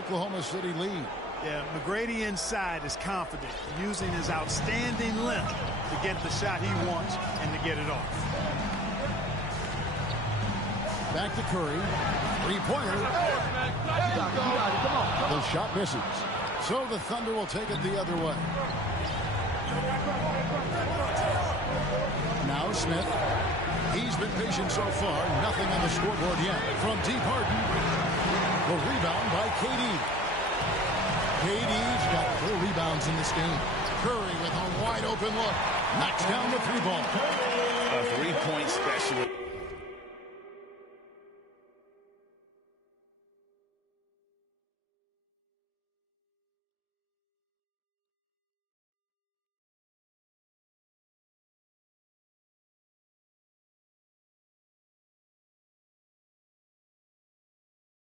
Oklahoma City lead. Yeah, McGrady inside is confident, using his outstanding length to get the shot he wants and to get it off. Back to Curry. Three-pointer. The shot misses. So the Thunder will take it the other way. Now Smith. He's been patient so far. Nothing on the scoreboard yet. From deep, Harden. The rebound by KD. KD's got 4 rebounds in this game. Curry with a wide open look. Knocks down the 3-ball. A 3-point specialist.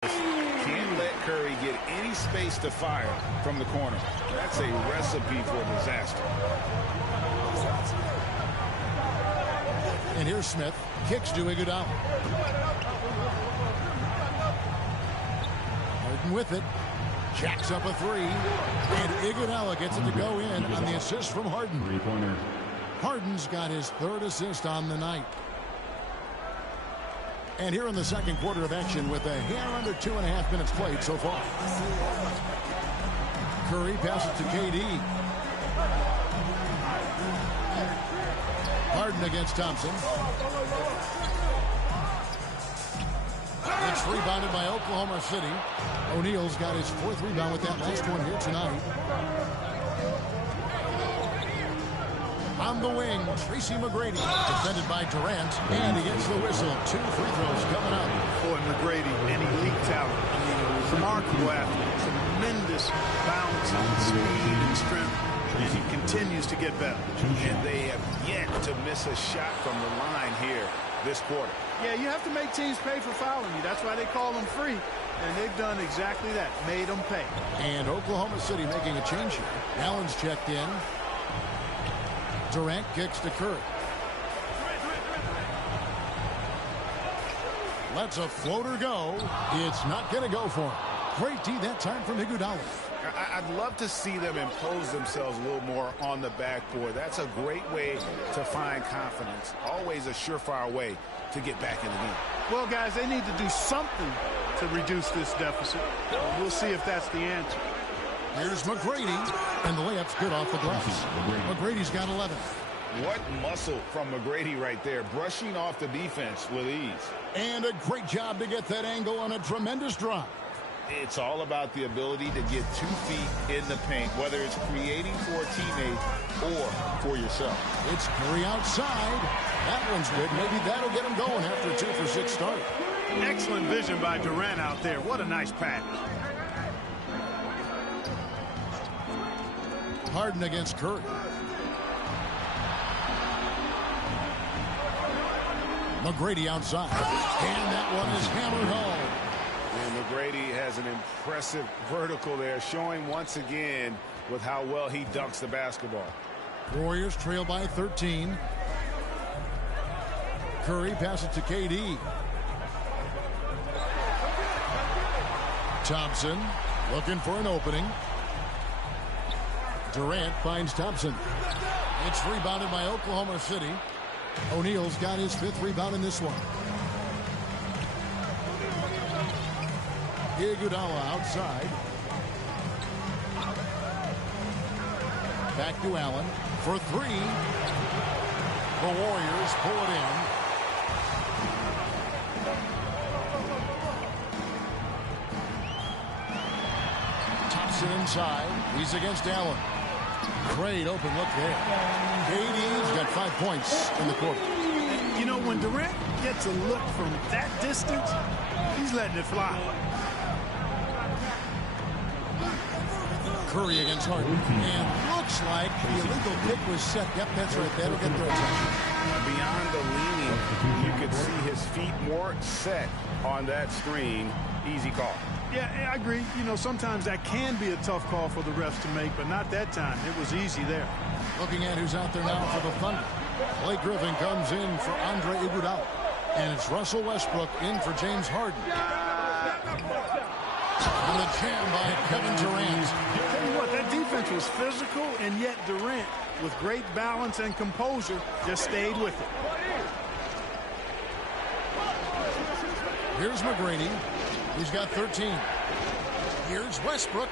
Can't let Curry get any space to fire from the corner. That's a recipe for disaster. And here's Smith. Kicks to Iguodala. Harden with it. Jacks up a 3. And Iguodala gets it to go in on the assist from Harden. Three-pointer. Harden's got his 3rd assist on the night. And here in the second quarter of action with a hair under 2.5 minutes played so far. Curry passes to KD. Harden against Thompson. It's rebounded by Oklahoma City. O'Neal's got his 4th rebound with that last one here tonight. On the wing, Tracy McGrady, defended by Durant, and he gets the whistle. 2 free throws coming up. Boy, McGrady, an elite talent. I mean, a remarkable athlete. Tremendous balance, speed, and strength, and he continues to get better. And they have yet to miss a shot from the line here this quarter. Yeah, you have to make teams pay for fouling you. That's why they call them free. And they've done exactly that, made them pay. And Oklahoma City making a change here. Allen's checked in. Durant kicks to Curry. Lets a floater go. It's not going to go for him. Great D that time from Iguodala. I'd love to see them impose themselves a little more on the backboard. That's a great way to find confidence. Always a surefire way to get back in the game. Well, guys, they need to do something to reduce this deficit. We'll see if that's the answer. Here's McGrady, and the layup's good off the glass. McGrady's got 11. What muscle from McGrady right there, brushing off the defense with ease. And a great job to get that angle on a tremendous drive. It's all about the ability to get 2 feet in the paint, whether it's creating for a teammate or for yourself. It's Curry outside. That one's good. Maybe that'll get him going after a 2-for-6 start. Excellent vision by Durant out there. What a nice pass. Harden against Curry. McGrady outside. And that one is hammered home. And McGrady has an impressive vertical there, showing once again with how well he dunks the basketball. Warriors trail by 13. Curry passes to KD. Thompson looking for an opening. Durant finds Thompson. It's rebounded by Oklahoma City. O'Neal's got his 5th rebound in this one. Iguodala outside. Back to Allen for 3. The Warriors pull it in. Thompson inside. He's against Allen. Great open look there. KD's got 5 points in the quarter. You know, when Durant gets a look from that distance, he's letting it fly. Curry against Harden. And looks like the illegal pick was set. Yep, that's right. That'll get their attention. Beyond the leaning, you could see his feet more set on that screen. Easy call. Yeah, I agree. You know, sometimes that can be a tough call for the refs to make, but not that time. It was easy there. Looking at who's out there now for the Thunder. Blake Griffin comes in for Andre Iguodala. And it's Russell Westbrook in for James Harden. On the the jam by Kevin Durant. Tell you what, that defense was physical, and yet Durant, with great balance and composure, just stayed with it. Here's McGrady. He's got 13. Here's Westbrook.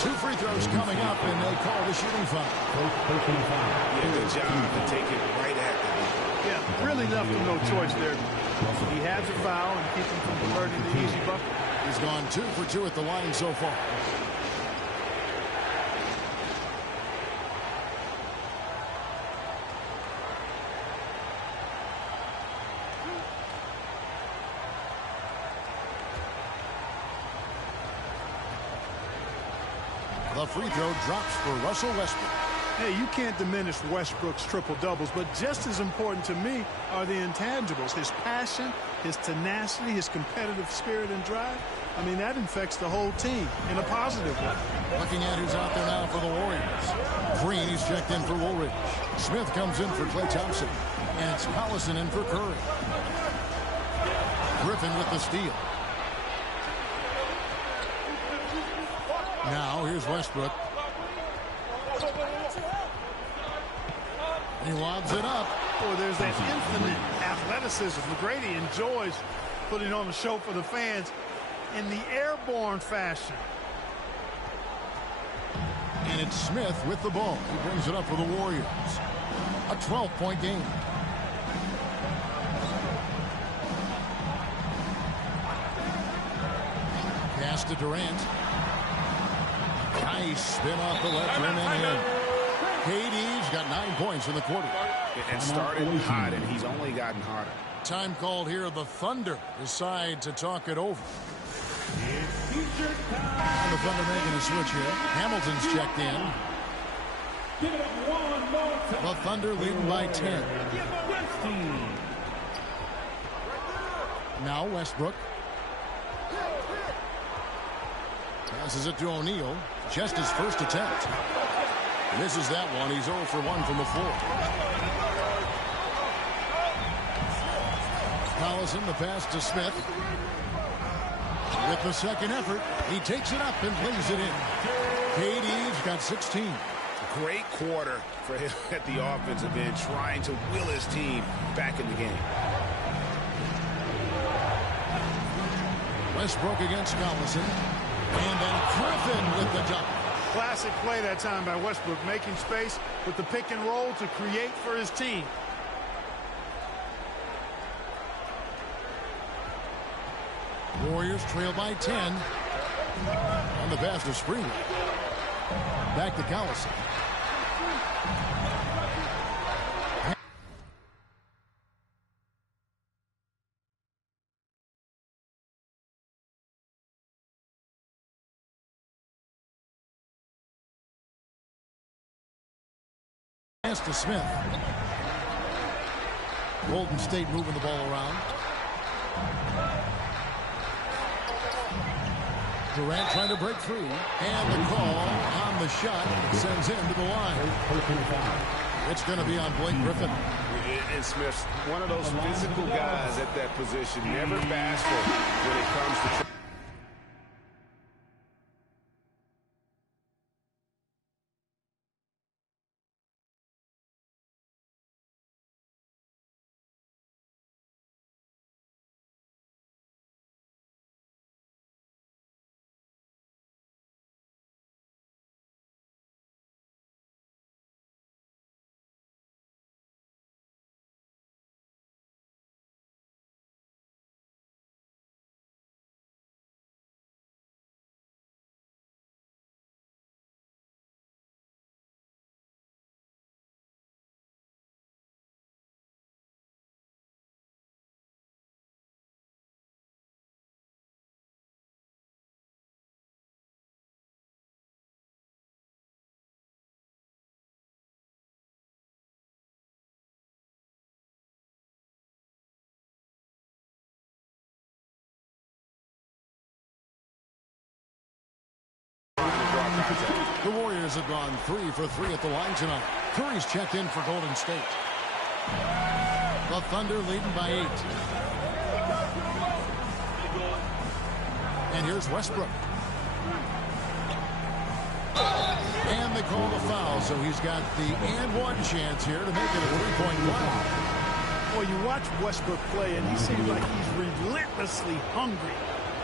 2 free throws coming up, and they call the shooting foul. Yeah, good job to take it right at the knee. Yeah, really left him no choice there. He has a foul and keeps him from converting the easy bucket. He's gone 2 for 2 at the line so far. The free throw drops for Russell Westbrook. Hey, you can't diminish Westbrook's triple-doubles, but just as important to me are the intangibles. His passion, his tenacity, his competitive spirit and drive. I mean, that infects the whole team in a positive way. Looking at who's out there now for the Warriors. Green, he's checked in for Woolridge. Smith comes in for Klay Thompson. And it's Collison in for Curry. Griffin with the steal. Now, here's Westbrook. He lobs it up. Boy, there's that infinite athleticism. McGrady enjoys putting on the show for the fans in the airborne fashion. And it's Smith with the ball. He brings it up for the Warriors. A 12-point game. Pass to Durant. Nice spin off the left rim and in. KD's got 9 points in the quarter. It started hot, and he's only gotten hotter. Time called here. The Thunder decide to talk it over. And the Thunder making a switch here. Hamilton's checked in. The Thunder leading by 10. Now Westbrook. Passes it to O'Neal. Just his first attempt. Misses that one. He's 0 for 1 from the floor. Collison, the pass to Smith. With the second effort, he takes it up and lays it in. KD's got 16. Great quarter for him at the offensive end, trying to will his team back in the game. Westbrook against Collison. And then Griffin with the dunk. Classic play that time by Westbrook, making space with the pick and roll to create for his team. Warriors trail by 10. On the pass to Spring. Back to Collison. Pass to Smith. Golden State moving the ball around. Durant trying to break free. And the call on the shot sends him to the line. It's going to be on Blake Griffin. And Smith's one of those physical guys at that position, never bashful when it comes to... The Warriors have gone 3 for 3 at the line tonight. Curry's checked in for Golden State. The Thunder leading by 8. And here's Westbrook. And they call the foul, so he's got the and one chance here to make it a three-point play. Well, you watch Westbrook play, and he seems like he's relentlessly hungry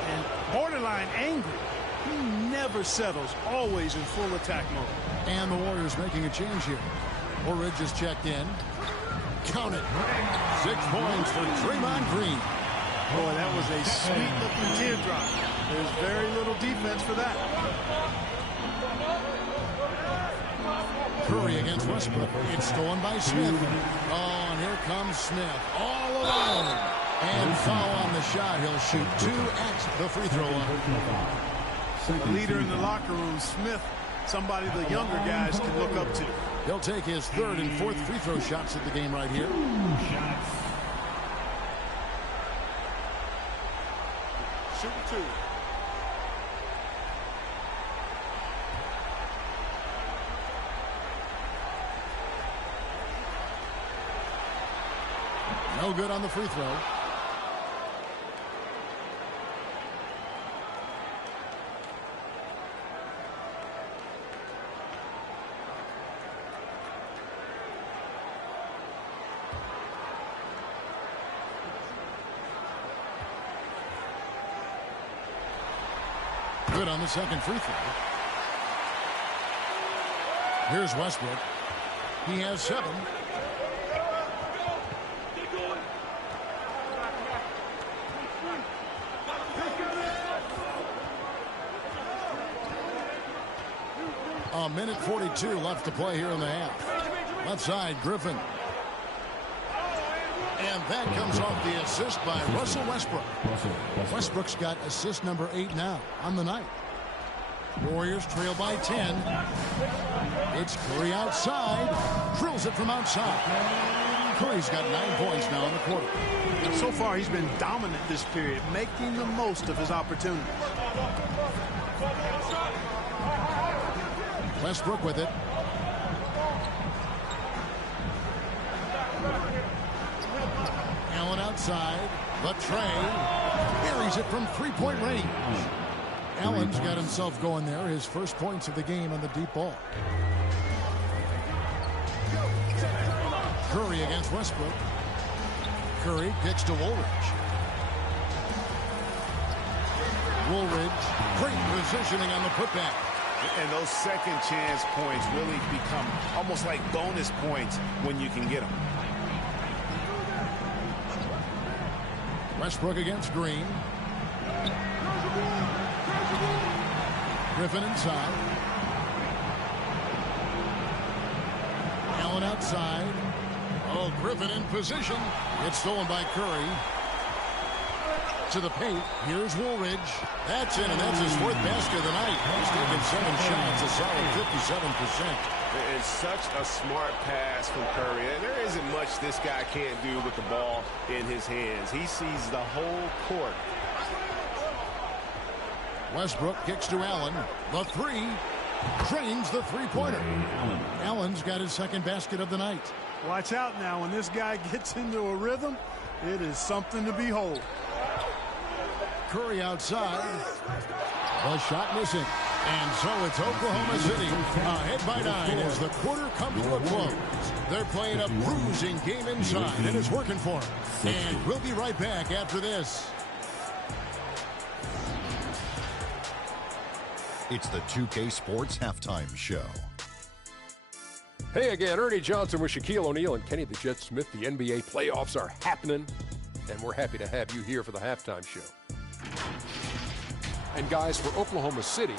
and borderline angry. He never settles, always in full attack mode. And the Warriors making a change here. Woolridge just checked in. Count it. 6 points for Draymond Green. Boy, that was a sweet-looking teardrop. There's very little defense for that. Curry against Westbrook. It's stolen by Smith. Oh, and here comes Smith. All alone. And foul on the shot. He'll shoot 2 at the free throw line. The leader in the locker room, Smith, somebody the younger guys can look up to. He'll take his 3rd and 4th free throw shots at the game right here. Shooting 2. No good on the free throw. Good on the 2nd free throw. Here's Westbrook. He has 7. A minute 42 left to play here in the half. Left side, Griffin. And that comes off the assist by Russell Westbrook. Westbrook's got assist number 8 now on the night. Warriors trail by 10. It's Curry outside. Drills it from outside. Curry's got 9 points now in the quarter. And so far, he's been dominant this period, making the most of his opportunities. Westbrook with it. Allen outside. The tray. Buries it from 3-point range. Allen's got himself going there. His first points of the game on the deep ball. Curry against Westbrook. Curry kicks to Woolridge. Woolridge. Great positioning on the putback. And those second chance points really become almost like bonus points when you can get them. Westbrook against Green. Griffin inside. Allen outside. Oh, Griffin in position. It's stolen by Curry. To the paint. Here's Woolridge. That's in, and that's his 4th basket of the night. He's taken 7 shots, a solid 57%. It's such a smart pass from Curry. There isn't much this guy can't do with the ball in his hands. He sees the whole court. Westbrook kicks to Allen. The 3. Drains the 3-pointer. Allen's got his 2nd basket of the night. Watch out now. When this guy gets into a rhythm, it is something to behold. Curry outside. The shot missing. And so it's Oklahoma City ahead by 9 as the quarter comes to a close. They're playing a bruising game inside, and it's working for them. And we'll be right back after this. It's the 2K Sports Halftime Show. Hey again, Ernie Johnson with Shaquille O'Neal and Kenny the Jet Smith. The NBA playoffs are happening, and we're happy to have you here for the halftime show. And guys, for Oklahoma City,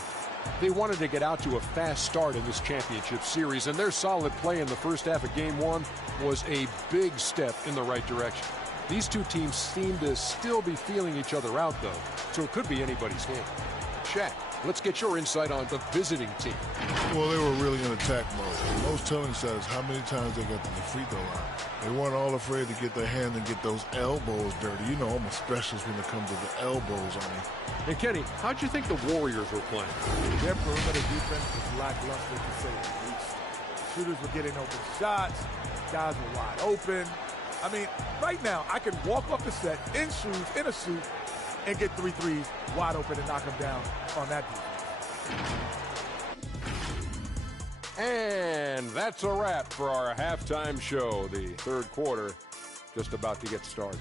they wanted to get out to a fast start in this championship series, and their solid play in the first half of Game 1 was a big step in the right direction. These two teams seem to still be feeling each other out, though, so it could be anybody's game. Shaq, let's get your insight on the visiting team. Well, they were really in attack mode. The most telling stat is how many times they got to the free throw line. They weren't all afraid to get their hand and get those elbows dirty. You know I'm a specialist when it comes to the elbows on me. And Kenny, how'd you think the Warriors were playing? Their perimeter defense was lackluster, to say the least. Shooters were getting open shots. Guys were wide open. I mean, right now, I can walk off the set in shoes, in a suit, and get 3 threes wide open and knock them down on that defense. And that's a wrap for our halftime show. The third quarter just about to get started.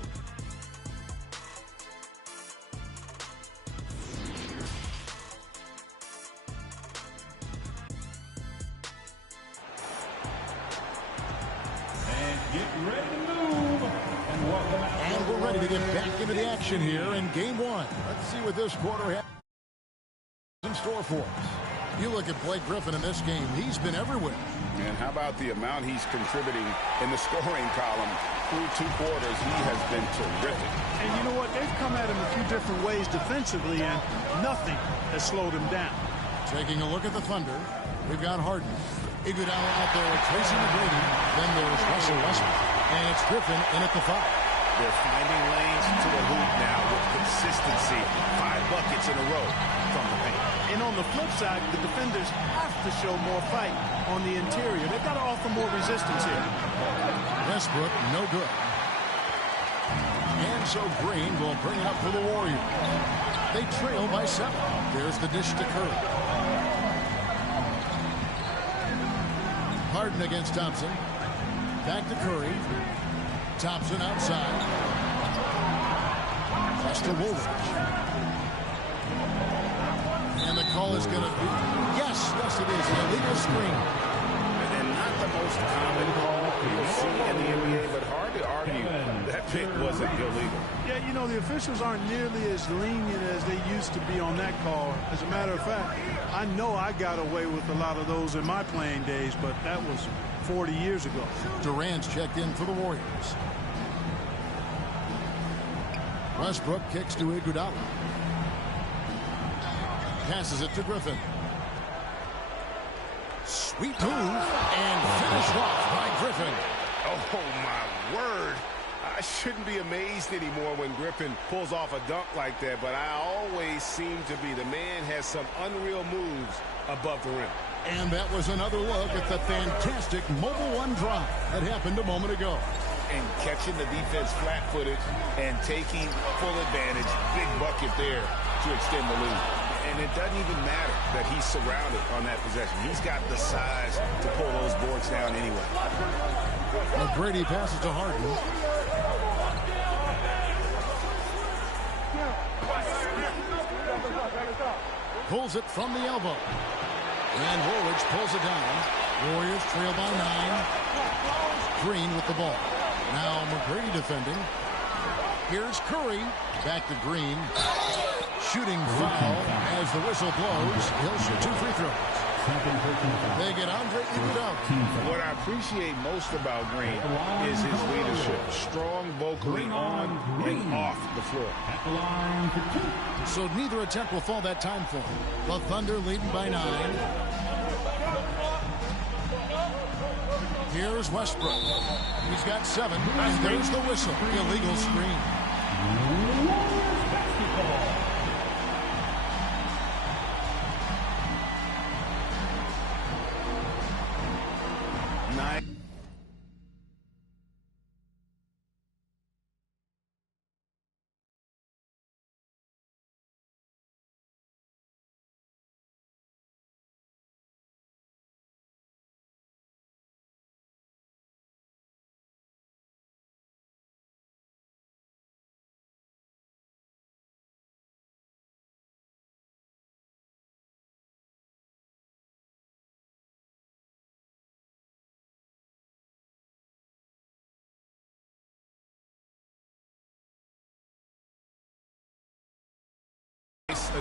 And we're ready to get back into the action here in game one. Let's see what this quarter has in store for us. You look at Blake Griffin in this game, he's been everywhere. And how about the amount he's contributing in the scoring column through 2 quarters? He has been terrific. And you know what? They've come at him a few different ways defensively, and nothing has slowed him down. Taking a look at the Thunder, we've got Harden. Iguodala out there with Tracy McGrady. Then there's Russell Westbrook. And it's Griffin in at the 5. They're finding lanes to the hoop now with consistency. 5 buckets in a row from the paint. And on the flip side, the defenders have to show more fight on the interior. They've got to offer more resistance here. Westbrook, no good. And so Green will bring it up for the Warriors. They trail by 7. There's the dish to Curry. Harden against Thompson. Back to Curry. Thompson outside. That's to Woolridge. And the call is going to be, yes, it is, an illegal screen. And not the most common call you'll see in the NBA, but hard to argue that pick wasn't illegal. Yeah, you know, the officials aren't nearly as lenient as they used to be on that call. As a matter of fact, I know I got away with a lot of those in my playing days, but that was 40 years ago. Durant's checked in for the Warriors. Westbrook kicks to Iguodala. Passes it to Griffin. Sweet move and finished off by Griffin. Oh, my word. I shouldn't be amazed anymore when Griffin pulls off a dunk like that, but I always seem to be. The man has some unreal moves above the rim. And that was another look at the fantastic Mobile One drive that happened a moment ago. And catching the defense flat-footed and taking full advantage. Big bucket there to extend the lead. And it doesn't even matter that he's surrounded on that possession. He's got the size to pull those boards down anyway. McGrady passes to Harden. Pulls it from the elbow. And Woolridge pulls it down. Warriors trail by 9. Green with the ball. Now McGrady defending. Here's Curry. Back to Green. Shooting foul as the whistle blows. He'll shoot 2 free throws. They get Andre Iguodala. What I appreciate most about Green is his leadership. Strong vocally on and off the floor. So neither attempt will fall that time for him. The Thunder leading by 9. Here's Westbrook. He's got 7. And there's the whistle. Illegal screen.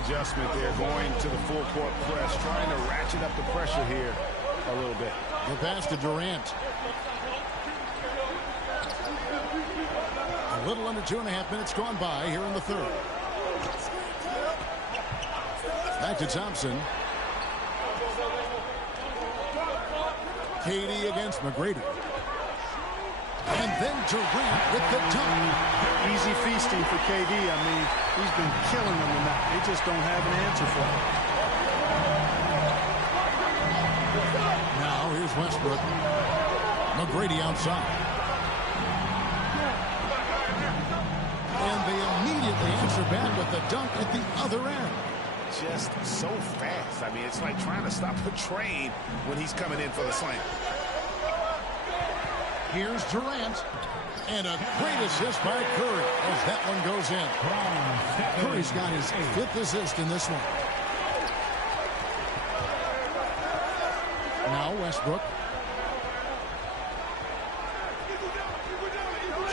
Adjustment there, going to the full court press, trying to ratchet up the pressure here a little bit. The pass to Durant. A little under 2.5 minutes gone by here in the third. Back to Thompson. KD against McGrady. And then Durant with the dunk. Easy feasting for KD. I mean, he's been killing them tonight. They just don't have an answer for him. Now here's Westbrook. McGrady outside. And they immediately They answer back with the dunk at the other end. Just so fast. I mean, it's like trying to stop a train when he's coming in for the slam. Here's Durant. And a great assist by Curry as that one goes in. Curry's got his 5th assist in this one. Now Westbrook.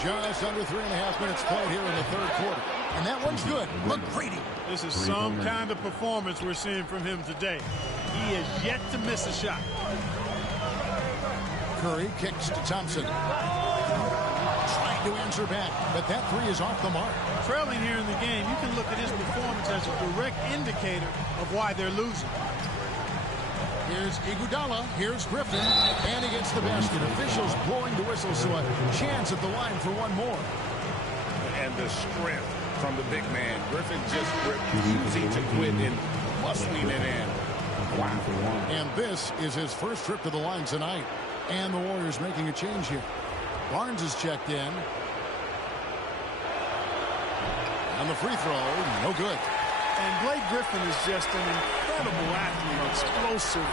Just under 3.5 minutes played here in the 3rd quarter. And that one's good. McGrady. This is some kind of performance we're seeing from him today. He is yet to miss a shot. Curry kicks to Thompson. Trying to answer back, but that 3 is off the mark. Trailing here in the game, you can look at his performance as a direct indicator of why they're losing. Here's Iguodala. Here's Griffin. And he gets the basket. Officials blowing the whistle, so a chance at the line for one more. And the strength from the big man. Griffin just refusing to quit and muscling it in. Wow. And this is his first trip to the line tonight. And the Warriors making a change here. Barnes is checked in. On the free throw, no good. And Blake Griffin is just an incredible athlete, explosive,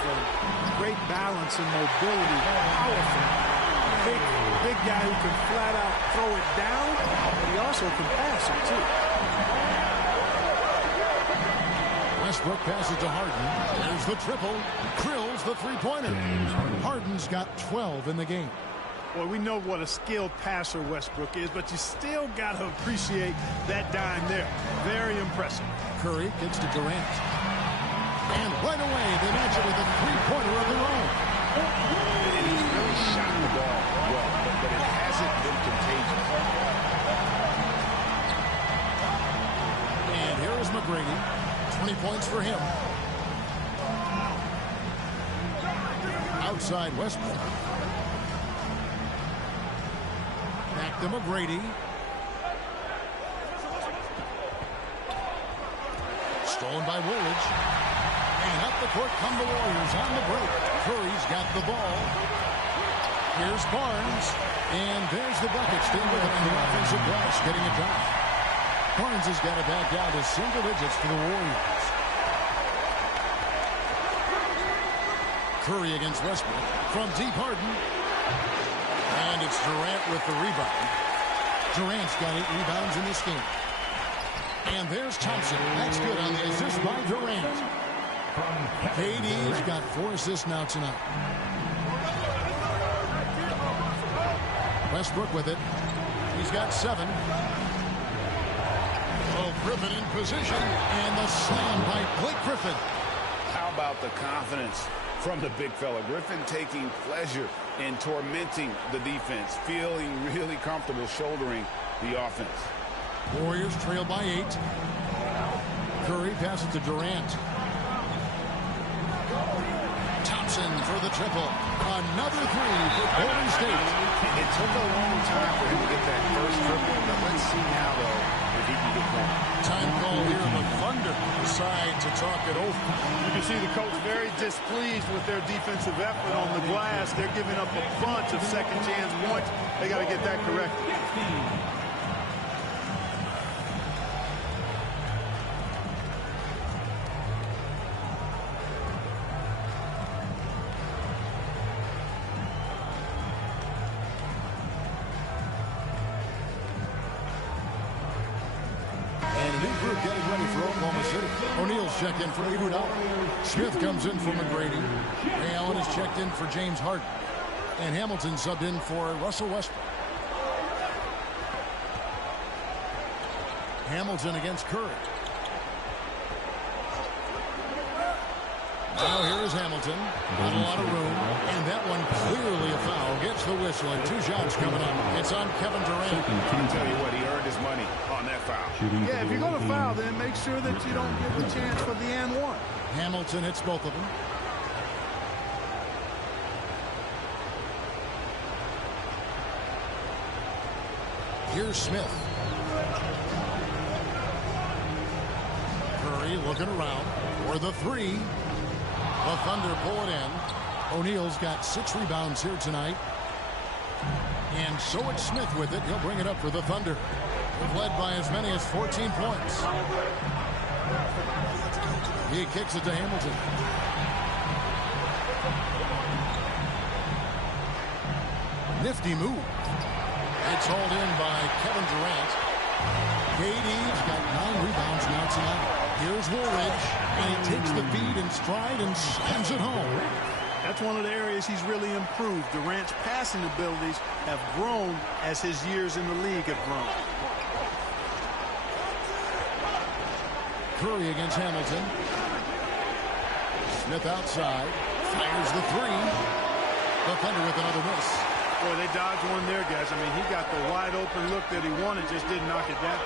great balance and mobility, powerful. Big guy who can flat out throw it down, but he also can pass it too. Westbrook passes to Harden. There's the triple. Drills the three-pointer. Harden's got 12 in the game. Well, we know what a skilled passer Westbrook is, but you still got to appreciate that dime there. Very impressive. Curry gets to Durant. And right away, they match it with a three-pointer of their own. And he's really shot the ball well, but it hasn't been contagious. And here is McGrady. 20 points for him. Outside Westbrook. Back to McGrady. Stolen by Woolridge. And up the court come the Warriors on the break. Curry's got the ball. Here's Barnes. And there's the bucket. Staying with it on the offensive glass, getting it down. Barnes has got it back down to single digits for the Warriors. Curry against Westbrook. From deep, Harden. And it's Durant with the rebound. Durant's got 8 rebounds in this game. And there's Thompson. That's good on the assist by Durant. KD's got 4 assists now tonight. Westbrook with it. He's got 7. Oh, Griffin in position. And the slam by Blake Griffin. How about the confidence from the big fella? Griffin taking pleasure in tormenting the defense, feeling really comfortable shouldering the offense. Warriors trail by 8. Curry passes to Durant. Thompson for the triple. Another 3 for Golden State. It took a long time for him to get that first triple, but let's see now, though, if he can get that. Time call here. The Thunder decide to talk it over. You can see the coach very displeased with their defensive effort on the glass. They're giving up a bunch of second chance points. They got to get that corrected. Getting ready for Oklahoma City. O'Neal's checked in for Iguodala. Smith comes in for McGrady. Ray Allen is checked in for James Harden. And Hamilton subbed in for Russell Westbrook. Hamilton against Curry. Now here is Hamilton. Not a lot of room. And that one clearly a foul. Gets the whistle and 2 shots coming up. It's on Kevin Durant. I'll tell you what, he earned his money on that foul. Yeah, if you're going to foul, then make sure that you don't give the chance for the and one. Hamilton hits both of them. Here's Smith. Curry looking around for the 3. The Thunder pull it in. O'Neal's got 6 rebounds here tonight. And so it's Smith with it. He'll bring it up for the Thunder. They've led by as many as 14 points. He kicks it to Hamilton. Nifty move. It's hauled in by Kevin Durant. KD's got 9 rebounds now tonight. Here's Woolridge, and he takes the feed in stride and slams it home. That's one of the areas he's really improved. Durant's passing abilities have grown as his years in the league have grown. Curry against Hamilton. Smith outside. Fires the three. The Thunder with another miss. Boy, they dodged one there, guys. I mean, he got the wide open look that he wanted, just didn't knock it down.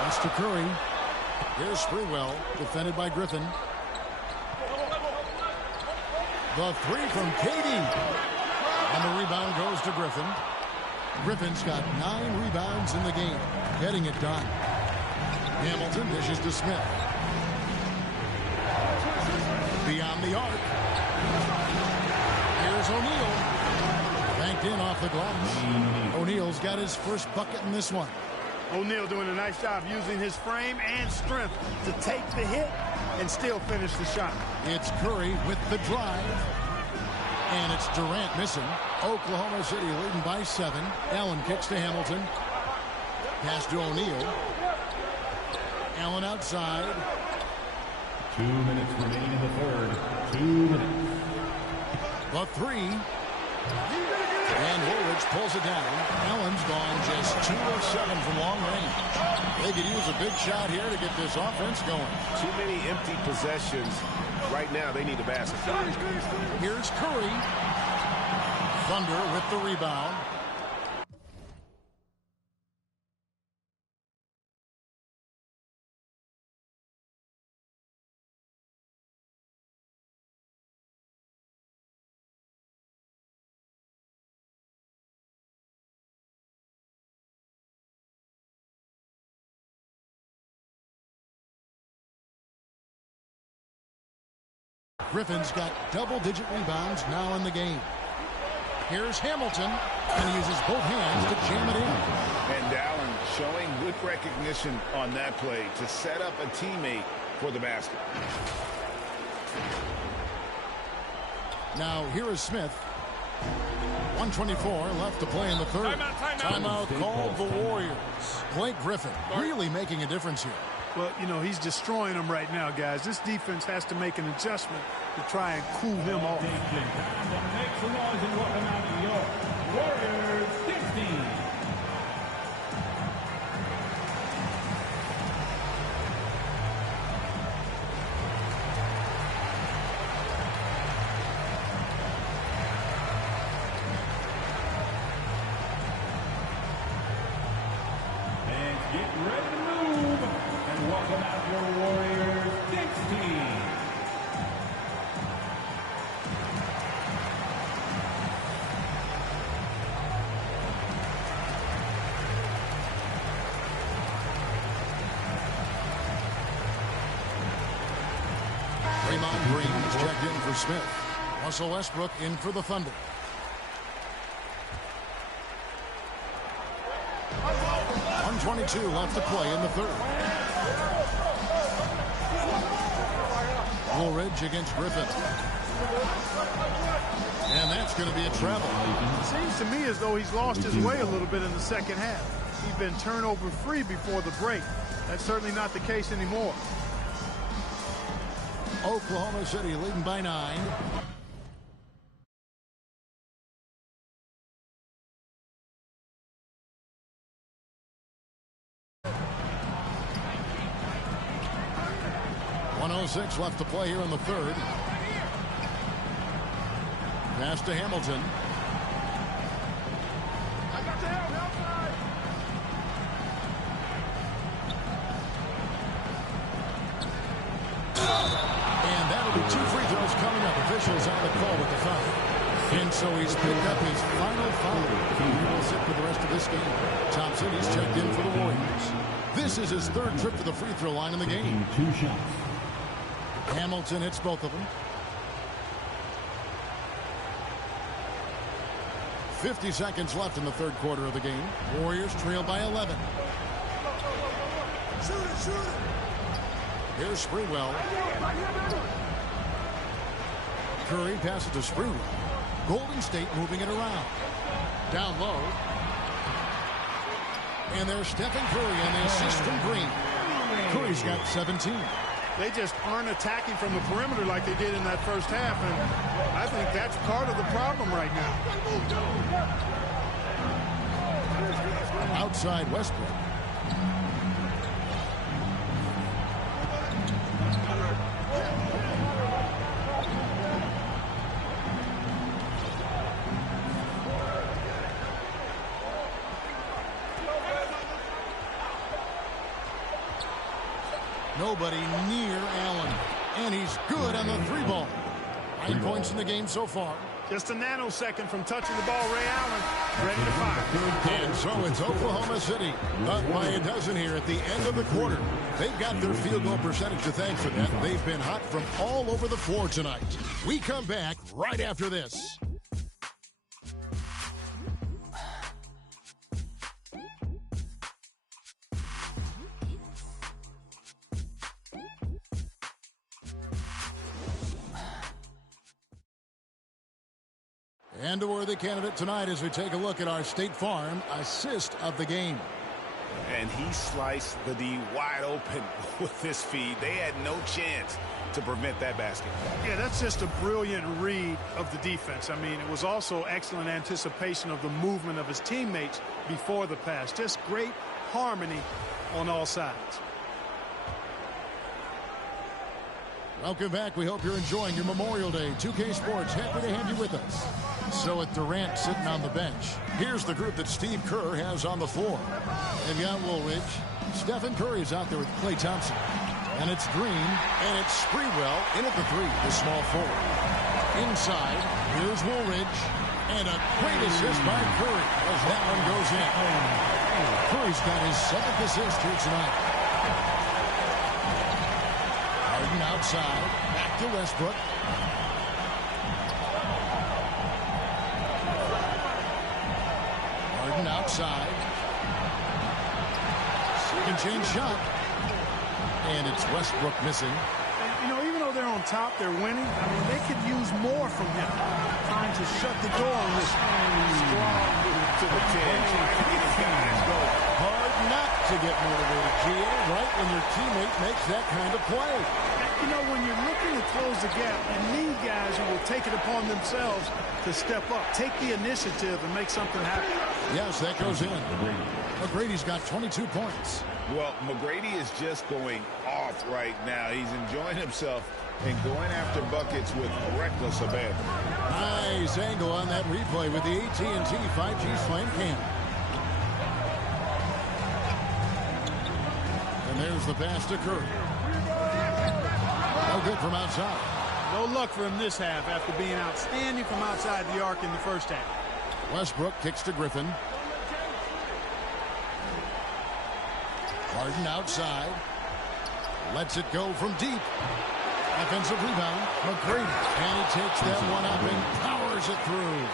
Pass to Curry. Here's Sprewell, defended by Griffin. The three from KD. And the rebound goes to Griffin. Griffin's got 9 rebounds in the game, getting it done. Hamilton dishes to Smith. Beyond the arc. Here's O'Neal. Banked in off the glass. O'Neal's got his first bucket in this one. O'Neal doing a nice job using his frame and strength to take the hit and still finish the shot. It's Curry with the drive. And it's Durant missing. Oklahoma City leading by 7. Allen kicks to Hamilton. Pass to O'Neal. Allen outside. 2 minutes remaining in the third. 2 minutes. The three. And Woolridge pulls it down. Allen's gone just 2 of 7 from long range. They could use a big shot here to get this offense going. Too many empty possessions. Right now, they need a basket. Here's Curry. Thunder with the rebound. Griffin's got double-digit rebounds now in the game. Here's Hamilton, and he uses both hands to jam it in. And Allen showing good recognition on that play to set up a teammate for the basket. Now here is Smith. 1:24 left to play in the third. Timeout called the Warriors. Blake Griffin really making a difference here. Well, you know, he's destroying them right now, guys. This defense has to make an adjustment to try and cool him off. Make some noise and welcome out your Warriors 16. And get ready to move. And welcome out your Warriors 16. Draymond Green is checked in for Smith. Russell Westbrook in for the Thunder. .122 left to play in the third. Woolridge against Griffin. And that's going to be a travel. It seems to me as though he's lost his way a little bit in the second half. He's been turnover free before the break. That's certainly not the case anymore. Oklahoma City leading by 9. .106 left to play here in the third. Pass to Hamilton. And that'll be 2 free throws coming up. Officials on the call with the foul. And so he's picked up his final foul. He will sit for the rest of this game. Thompson, he's checked in for the Warriors. This is his 3rd trip to the free throw line in the game. 2 shots. Hamilton hits both of them. 50 seconds left in the third quarter of the game. Warriors trail by 11. Shoot it. Here's Sprewell. Curry passes to Sprewell. Golden State moving it around. Down low. And there's Stephen Curry and the assist from Green. Curry's got 17. They just aren't attacking from the perimeter like they did in that first half, and I think that's part of the problem right now. Outside Westbrook. Nobody near Allen. And he's good on the 3-ball. 9 points in the game so far. Just a nanosecond from touching the ball, Ray Allen, ready to fire. And so it's Oklahoma City up by a dozen here at the end of the quarter. They've got their field goal percentage to thank for that. They've been hot from all over the floor tonight. We come back right after this. And a worthy candidate tonight as we take a look at our State Farm assist of the game. And he sliced the D wide open with this feed. They had no chance to prevent that basket. Yeah, that's just a brilliant read of the defense. I mean, it was also excellent anticipation of the movement of his teammates before the pass. Just great harmony on all sides. Welcome back. We hope you're enjoying your Memorial Day. 2K Sports, happy to have you with us. So with Durant sitting on the bench, here's the group that Steve Kerr has on the floor. They've got Woolridge. Stephen Curry's out there with Klay Thompson. And it's Green, and it's Sprewell in at the 3, the small forward. Inside, here's Woolridge. And a great assist by Curry as that one goes in. Curry's got his 7th assist here tonight. Harden outside, back to Westbrook. Harden outside. Second change shot. And it's Westbrook missing. And, you know, even though they're on top, they're winning. I mean, they could use more from him. Trying to shut the door on this strong move to the 10. Trying to get his guys going. Hard not to get motivated, GA, right when your teammate makes that kind of play. You know, when you're looking to close the gap, you need guys who will take it upon themselves to step up, take the initiative, and make something happen. Yes, that goes in. McGrady's got 22 points. Well, McGrady is just going off right now. He's enjoying himself and going after buckets with reckless abandon. Nice angle on that replay with the AT&T 5G Slam Cam. And there's the pass to Curry. No good from outside. No luck for him this half after being outstanding from outside the arc in the first half. Westbrook kicks to Griffin. Harden outside. Lets it go from deep. Offensive rebound. McGrady. And he takes that one up and powers it through.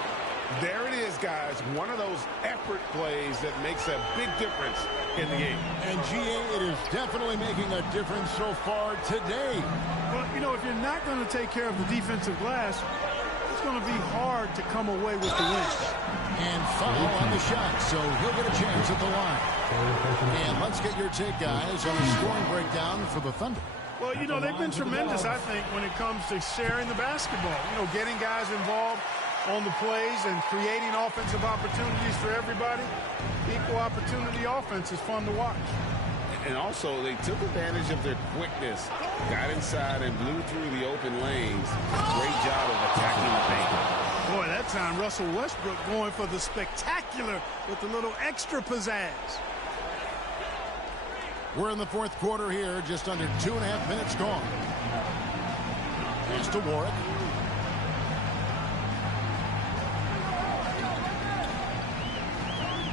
There it is, guys. One of those effort plays that makes a big difference in the game. And GA, it is definitely making a difference so far today. Well, you know, if you're not going to take care of the defensive glass, it's going to be hard to come away with the win. And foul on the shot, so he'll get a chance at the line. And let's get your take, guys, on the scoring breakdown for the Thunder. Well, you know, they've been tremendous, I think, when it comes to sharing the basketball. You know, getting guys involved on the plays and creating offensive opportunities for everybody. Equal opportunity offense is fun to watch. And also, they took advantage of their quickness, got inside and blew through the open lanes. Great job of attacking the paint. Boy, that time Russell Westbrook going for the spectacular with a little extra pizzazz. We're in the fourth quarter here, just under 2.5 minutes gone. Here's to Warwick.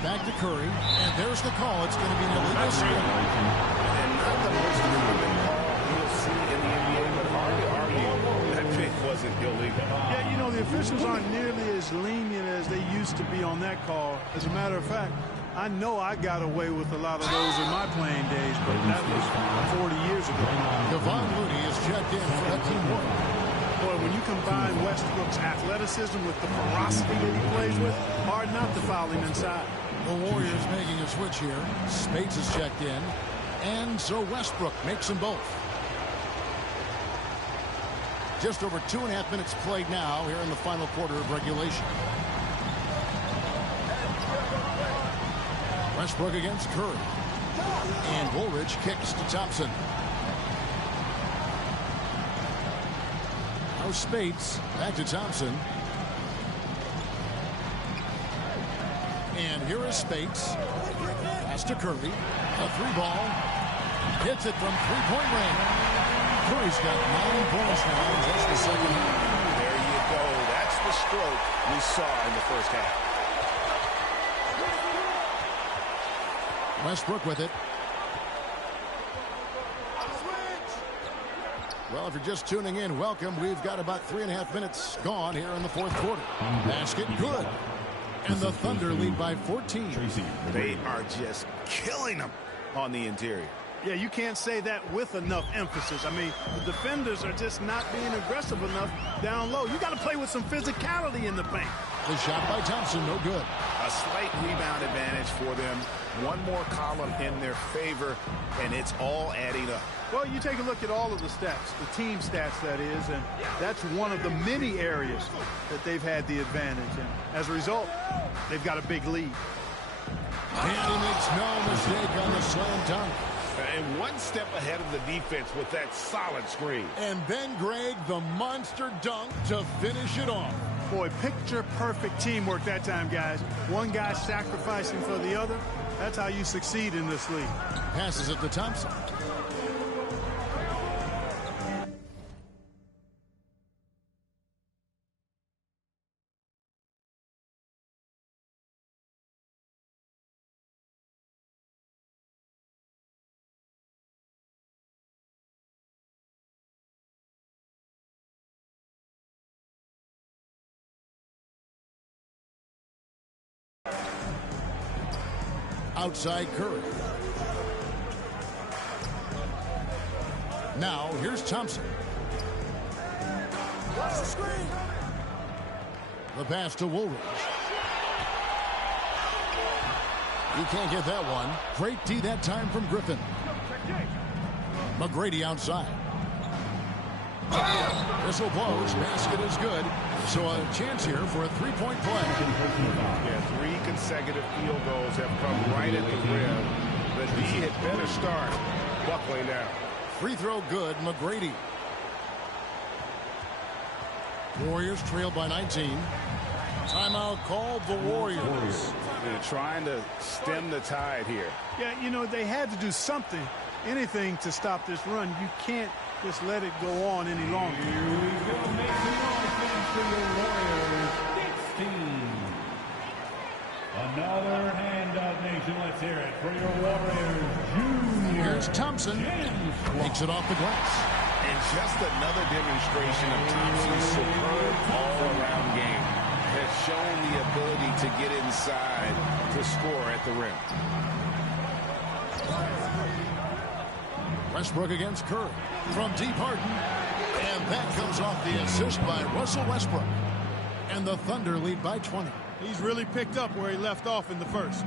Back to Curry, and there's the call. It's going to be an illegal screen. And not the most common call you'll see in the NBA, but hard to argue that pick wasn't illegal. Yeah, you know, the officials aren't nearly as lenient as as they used to be on that call. As a matter of fact, I know I got away with a lot of those in my playing days, but that was 40 years ago. Devon Looney is checked in for that team work. Boy, when you combine Westbrook's athleticism with the ferocity that he plays with, hard not to foul him inside. The Warriors making a switch here. Spades is checked in. And so Westbrook makes them both. Just over 2.5 minutes played now here in the final quarter of regulation. Westbrook against Curry. And Woolridge kicks to Thompson. Now Spades back to Thompson. And here is Spades. Pass to Curry. A three ball. Hits it from three-point range. Curry's got 9 points now in just the second half. There you go. That's the stroke we saw in the first half. Westbrook with it. Well, if you're just tuning in, welcome. We've got about 3.5 minutes gone here in the fourth quarter. Basket good. And the Thunder lead by 14. They are just killing them on the interior. Yeah, you can't say that with enough emphasis. I mean, the defenders are just not being aggressive enough down low. You got to play with some physicality in the paint. The shot by Thompson, no good. A slight rebound advantage for them. One more column in their favor, and it's all adding up. Well, you take a look at all of the stats, the team stats, that is, and that's one of the many areas that they've had the advantage. And as a result, they've got a big lead. And he makes no mistake on the slam dunk. And one step ahead of the defense with that solid screen. And then Greg, the monster dunk to finish it off. Boy, picture-perfect teamwork that time, guys. One guy sacrificing for the other. That's how you succeed in this league. Passes it to Thompson. Outside Curry. Now here's Thompson. Watch the screen. The pass to Woolridge. He can't get that one. Great D that time from Griffin. McGrady outside. Whistle blows. Basket is good. So a chance here for a three-point play. Yeah, 3 consecutive field goals have come right at the rim. The D had better start buckling down. Free throw good. McGrady. Warriors trail by 19. Timeout called the Warriors. They're trying to stem the tide here. Yeah, you know, they had to do something, anything to stop this run. You can't just let it go on any longer. Here we go. Make some noise for your Warriors. 16. Another handout, nation. Let's hear it for your Warriors. Junior. Here's Thompson. Takes it off the glass. And just another demonstration of Thompson's superb all-around game. Has shown the ability to get inside to score at the rim. Westbrook against Curry. From deep Harden. And that comes off the assist by Russell Westbrook. And the Thunder lead by 20. He's really picked up where he left off in the first.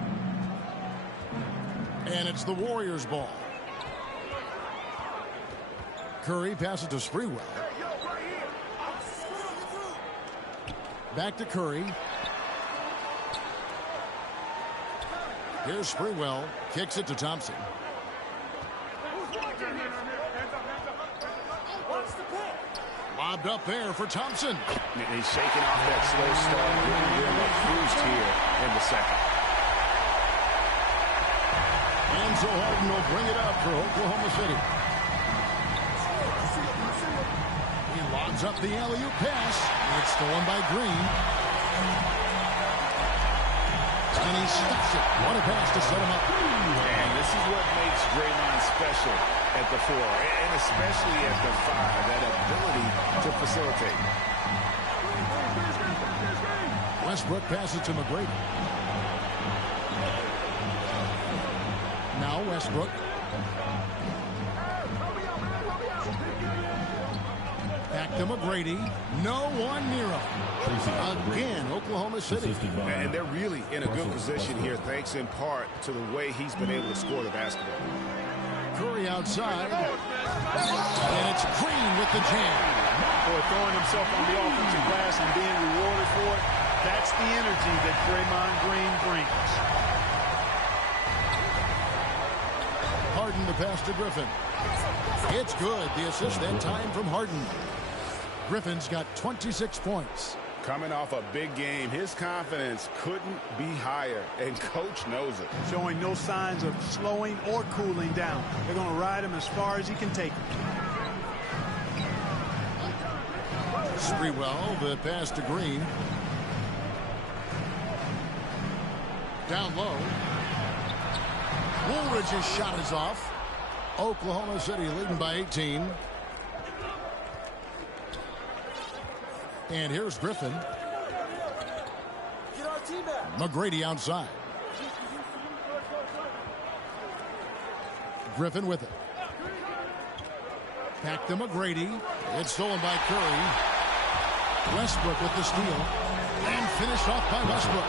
And it's the Warriors' ball. Curry passes to Sprewell. Back to Curry. Here's Sprewell. Kicks it to Thompson. Lobbed up there for Thompson. He's shaking off that slow start. Getting him a boost here in the second. And so Harden will bring it up for Oklahoma City. He lobs up the alley-oop pass. It's stolen by Green. And he stuffs it. What a pass to set him up. And this is what makes Draymond special at the 4, and especially at the 5, that ability to facilitate. Westbrook passes to McGrady. Now Westbrook. Back to McGrady. No one near him. Again, Oklahoma City. And they're really in a good position here, thanks in part to the way he's been able to score the basketball. Curry outside. And it's Green with the jam. Boy, throwing himself on the offensive glass and being rewarded for it, that's the energy that Draymond Green brings. Harden to pass to Griffin. It's good. The assist that time from Harden. Griffin's got 26 points. Coming off a big game, his confidence couldn't be higher, and coach knows it. Showing no signs of slowing or cooling down. They're going to ride him as far as he can take him. Sprewell, the pass to Green. Down low. Woolridge's shot is off. Oklahoma City leading by 18. And here's Griffin. McGrady outside. Griffin with it. Back to McGrady. It's stolen by Curry. Westbrook with the steal. And finished off by Westbrook.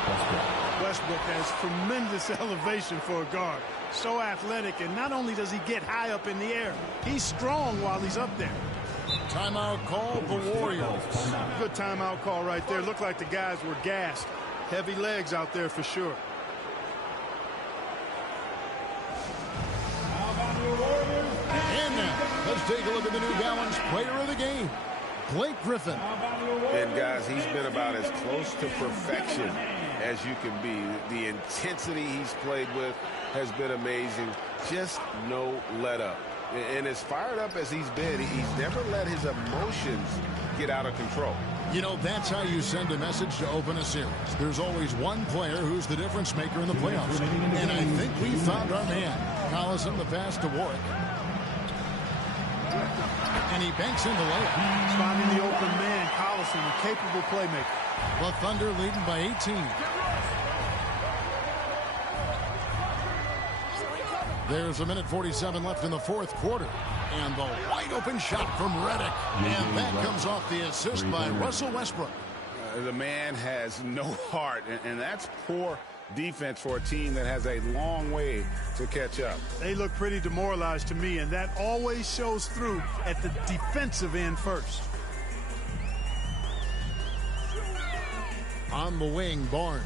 Westbrook has tremendous elevation for a guard. So athletic, and not only does he get high up in the air, he's strong while he's up there. Timeout call the Warriors. Good timeout call right there. Looked like the guys were gassed. Heavy legs out there for sure. And now, let's take a look at the New Balance player of the game, Blake Griffin. And guys, he's been about as close to perfection as you can be. The intensity he's played with has been amazing. Just no let up. And as fired up as he's been, he's never let his emotions get out of control. You know, that's how you send a message to open a series. There's always one player who's the difference maker in the playoffs. And I think we found our man. Collison, the pass to Warwick. And he banks in the layup. Finding the open man, Collison, a capable playmaker. The Thunder leading by 18. There's 1:47 left in the fourth quarter. And the wide open shot from Redick. And that comes off the assist by Russell Westbrook. The man has no heart, and that's poor defense for a team that has a long way to catch up. They look pretty demoralized to me, and that always shows through at the defensive end first. On the wing, Barnes.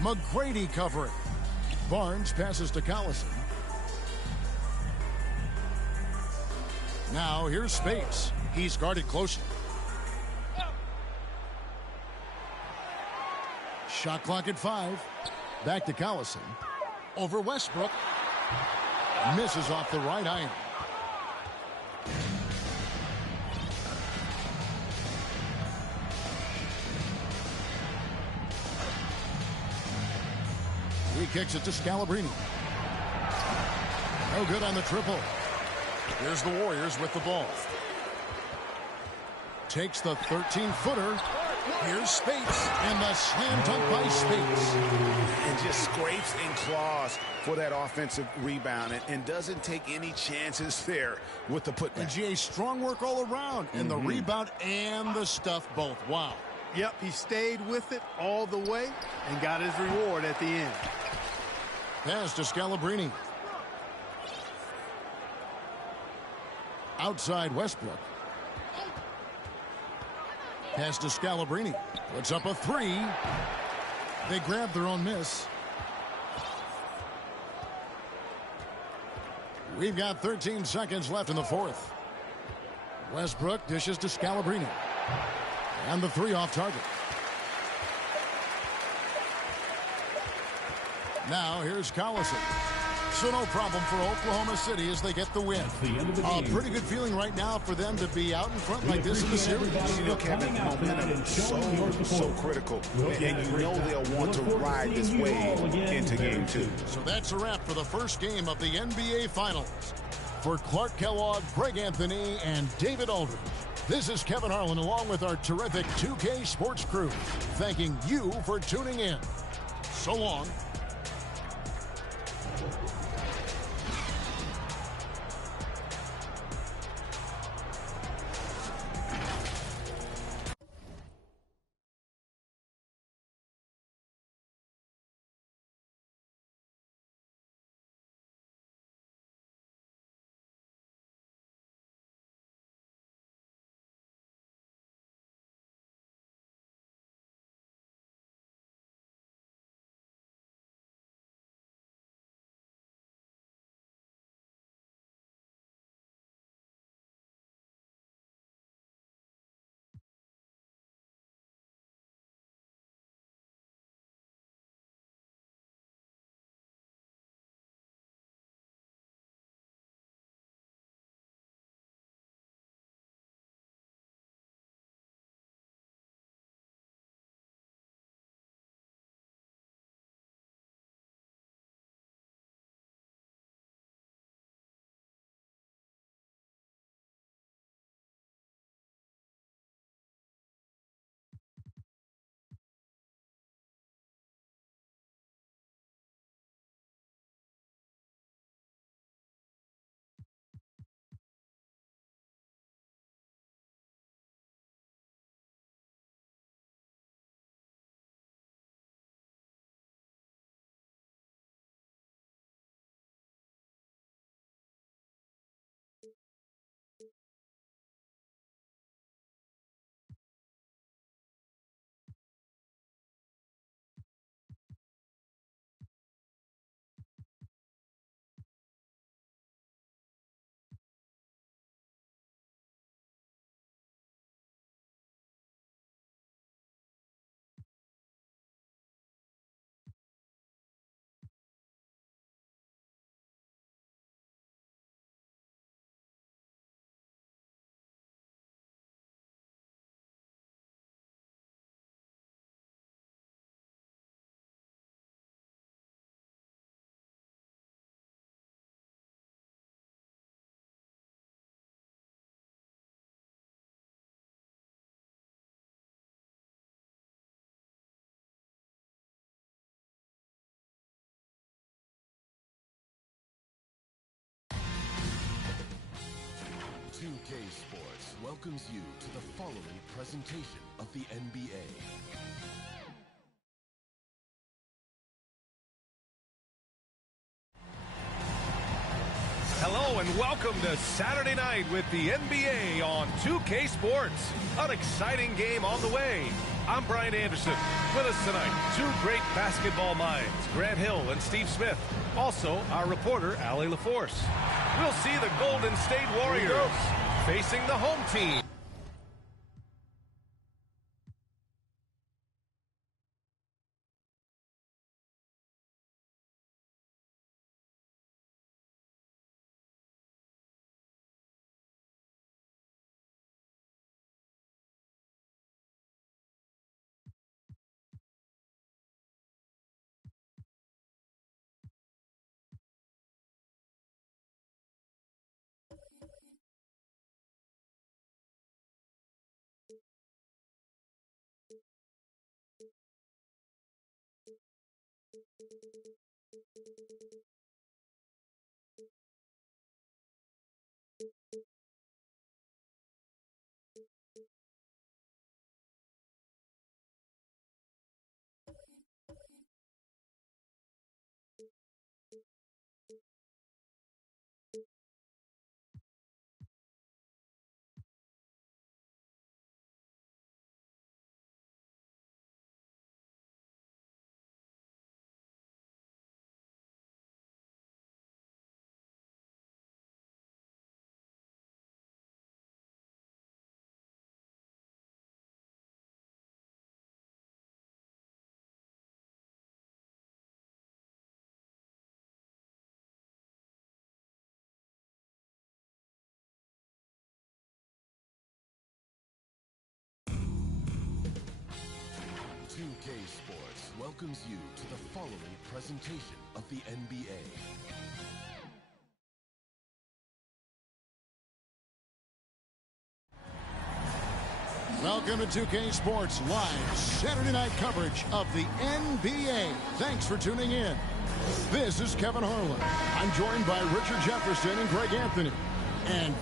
McGrady covering. Barnes passes to Collison. Now here's Spates. He's guarded closely. Shot clock at 5. Back to Collison. Over Westbrook. Misses off the right iron. He kicks it to Scalabrine. No good on the triple. Here's the Warriors with the ball. Takes the 13-footer. Here's Spates, and the slam dunk by Spates. And just scrapes and claws for that offensive rebound and doesn't take any chances there with the putback. And GA, strong work all around, and the rebound and the stuff both. Wow. Yep, he stayed with it all the way and got his reward at the end. Pass to Scalabrine. Outside Westbrook. Pass to Scalabrine. Puts up a 3. They grab their own miss. We've got 13 seconds left in the fourth. Westbrook dishes to Scalabrine. And the 3 off target. Now here's Collison. So no problem for Oklahoma City as they get the win. A pretty good feeling right now for them to be out in front like this in the series. You know, Kevin, momentum is so critical. And you know they'll want to ride this wave into game 2. So that's a wrap for the first game of the NBA Finals. For Clark Kellogg, Greg Anthony, and David Aldridge, This is Kevin Harlan along with our terrific 2K Sports crew, thanking you for tuning in. So long. Sports welcomes you to the following presentation of the NBA. Hello and welcome to Saturday night with the NBA on 2K Sports. An exciting game on the way. I'm Brian Anderson. With us tonight, two great basketball minds, Grant Hill and Steve Smith. Also, our reporter, Allie LaForce. We'll see the Golden State Warriors facing the home team. Sports welcomes you to the following presentation of the NBA. Welcome to 2K Sports Live Saturday night coverage of the NBA. Thanks for tuning in. This is Kevin Harlan. I'm joined by Richard Jefferson and Greg Anthony. And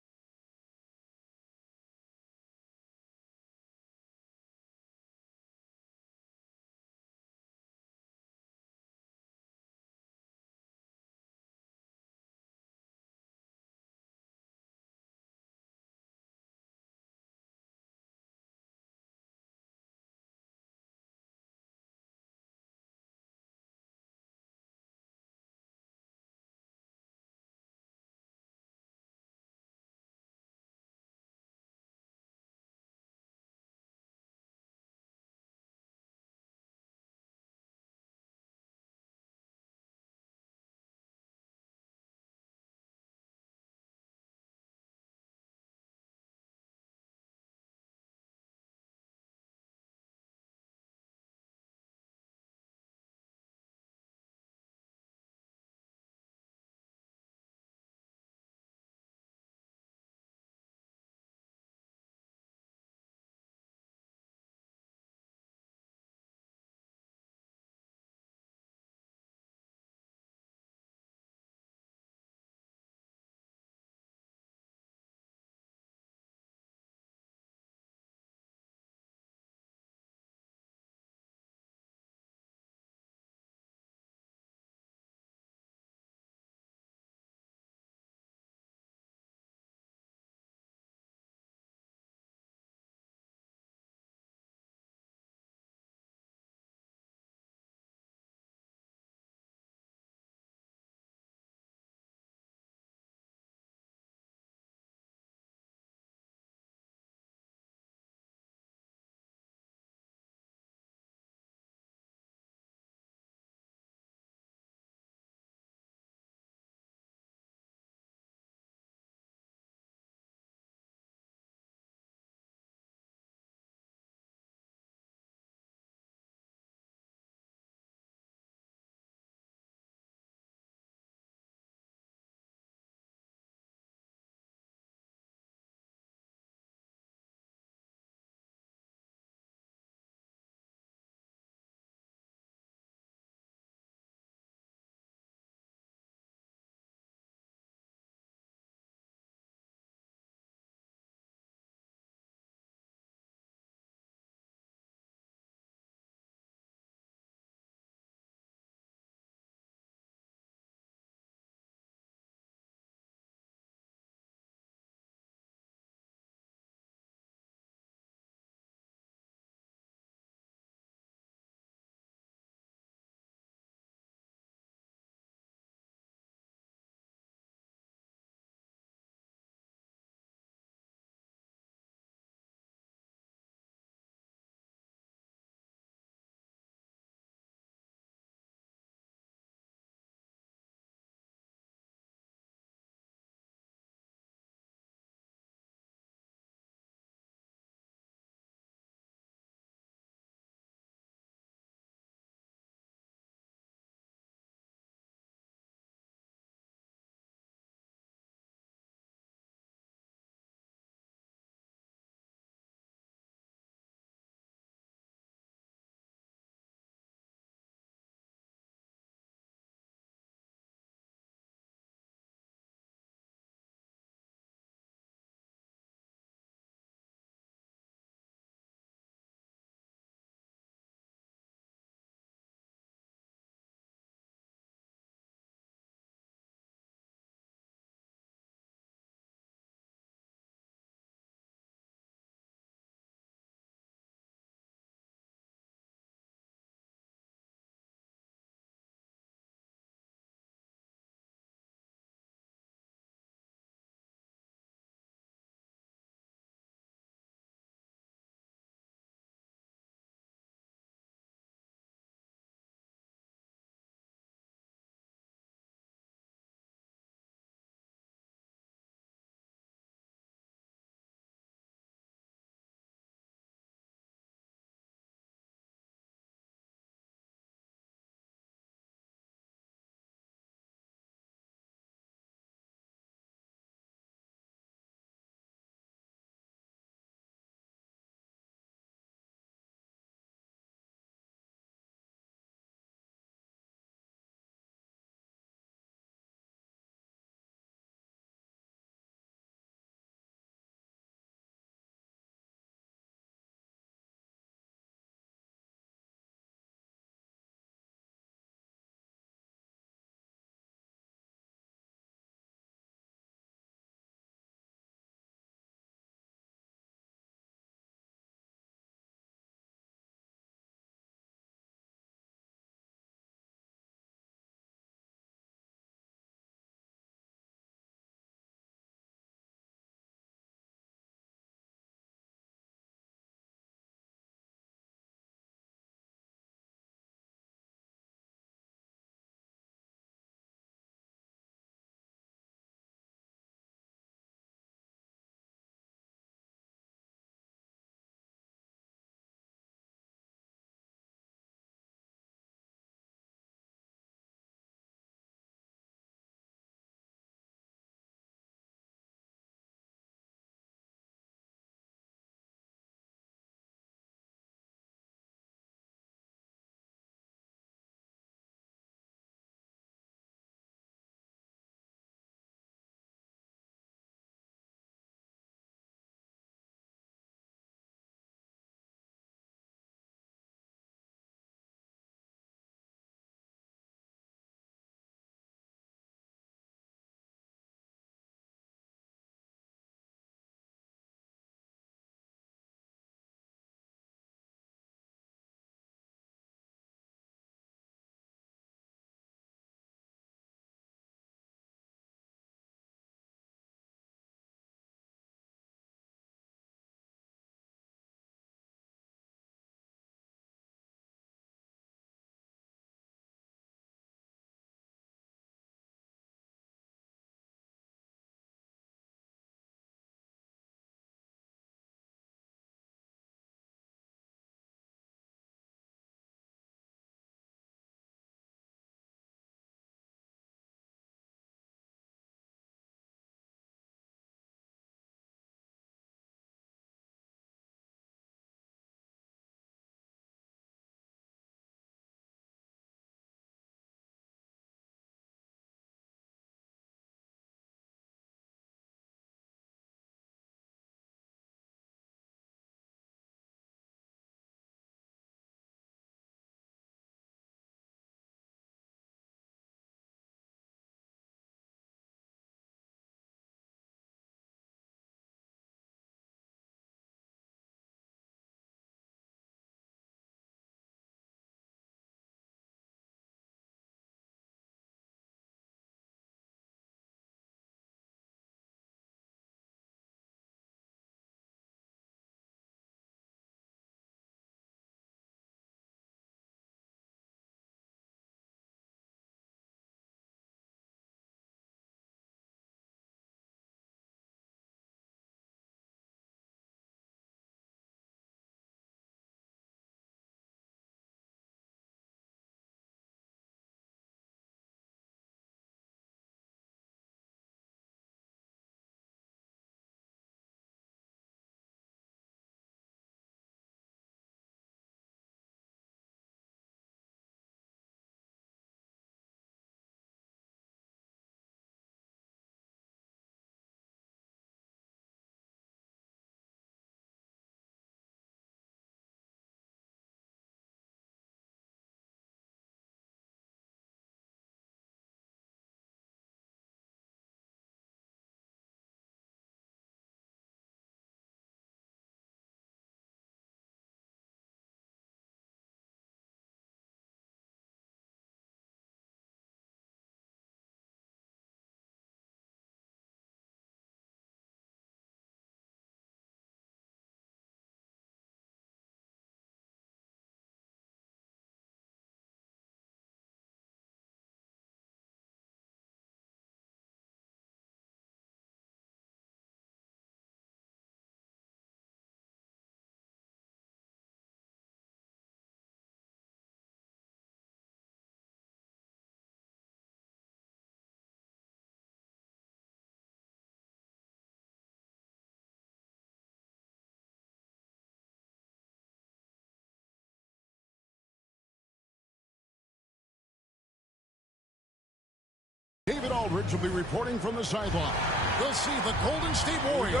David Aldridge will be reporting from the sideline. We'll see the Golden State Warriors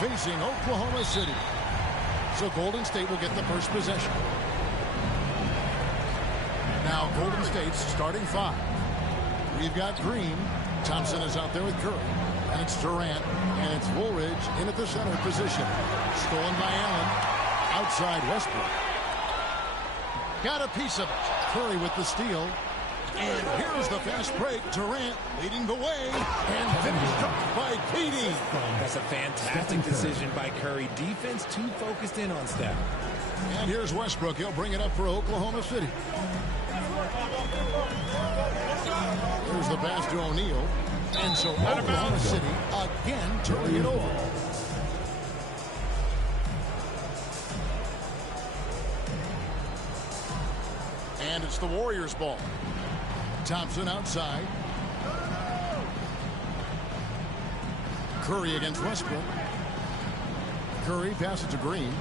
facing Oklahoma City. So Golden State will get the first possession. Now Golden State's starting five. We've got Green. Thompson is out there with Curry. And it's Durant. And it's Woolridge in at the center position. Stolen by Allen. Outside Westbrook. Got a piece of it. Curry with the steal. And here's the fast break. Durant leading the way. And finished up by KD. That's a fantastic decision by Curry. Defense too focused in on Steph. And here's Westbrook. He'll bring it up for Oklahoma City. Here's the pass to O'Neal. And so Oklahoma City again turning it over. And it's the Warriors' ball. Thompson outside. Curry against Westbrook. Curry passes to Green.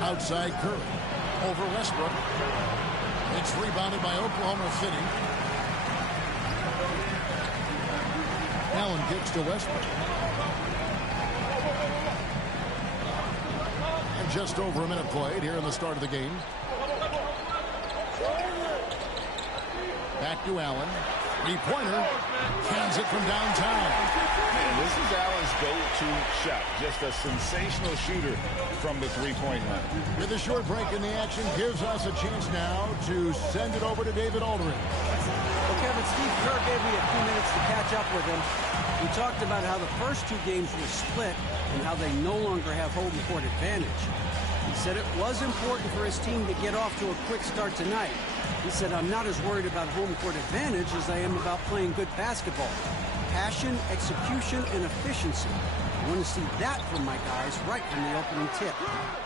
Outside Curry. Over Westbrook. It's rebounded by Oklahoma City. Allen kicks to Westbrook. And just over a minute played here in the start of the game. Back to Allen. Three-pointer. Cans it from downtown. Man, this is Allen's go-to shot. Just a sensational shooter from the three-point line. With a short break in the action, gives us a chance now to send it over to David Aldridge. Well, Kevin, Steve Kerr gave me a few minutes to catch up with him. We talked about how the first two games were split and how they no longer have home court advantage. He said it was important for his team to get off to a quick start tonight. He said, I'm not as worried about home court advantage as I am about playing good basketball. Passion, execution, and efficiency. I want to see that from my guys right from the opening tip.